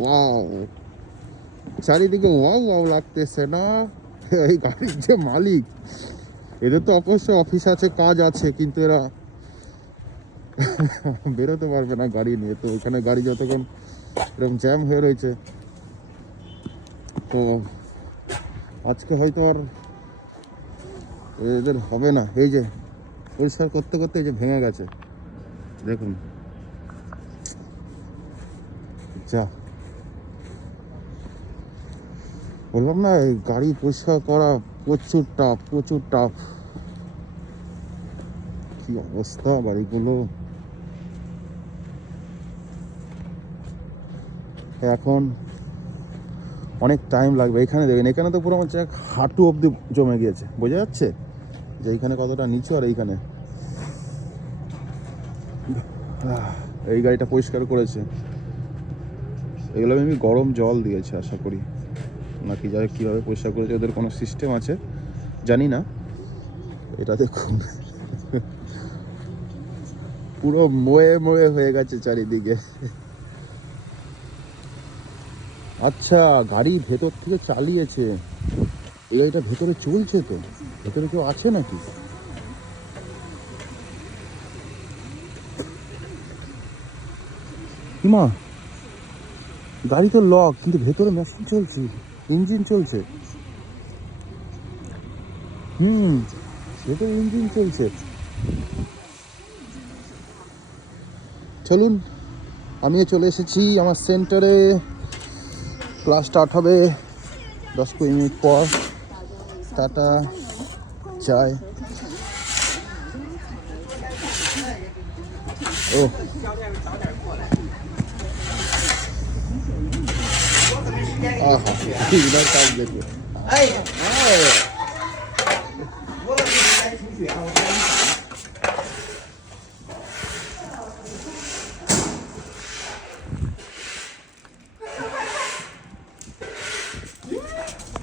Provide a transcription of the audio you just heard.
Wow, চারিদিকে wow wow লাগতেছে না? এই গাড়ির যে মালিক, এদের তো অবশ্যই অফিস আছে, কাজ আছে, কিন্তু এরা বেরোতে পারবে না গাড়ি নিয়ে। তো এখানে গাড়ি যতক্ষণ এরকম জ্যাম হয়ে রয়েছে, তো আজকে হয়তো আর এদের হবে না। এই যে পরিষ্কার করতে করতে এই যে ভেঙে গেছে, দেখুন। যা বললাম না, এই গাড়ি পরিষ্কার করা প্রচুর টাফ, প্রচুর টাফ। কি অবস্থা গাড়িগুলো। এখন অনেক টাইম লাগবে। এখানে দেখবেন, এখানে তো পুরো আমার হাঁটু অবধি জমে গিয়েছে, বোঝা যাচ্ছে যে এইখানে কতটা নিচু। আর এইখানে এই গাড়িটা পরিষ্কার করেছে, এগুলো আমি গরম জল দিয়েছে আশা করি, নাকি যাই কীভাবে পরিষ্কার করেছে, ওদের কোনো সিস্টেম আছে জানি না। এটা দেখুন পুরো ময়ে ময়ে হয়ে গেছে চারিদিকে। আচ্ছা, গাড়ি ভেতর থেকে চালিয়েছে, এই গাড়িটা ভেতরে চলছে, তো ভেতরে কেউ আছে নাকি? মা, গাড়ি তো লক, কিন্তু ভেতরে মেশিন চলছে, ইঞ্জিন চলছে। ভেতরে ইঞ্জিন চলছে। চলুন, আমিও চলে এসেছি আমার সেন্টারে। ক্লাস স্টার্ট হবে 10-20 মিনিট পর। টাটা, চায়। ও আহা, ইনার কাজ দেখো।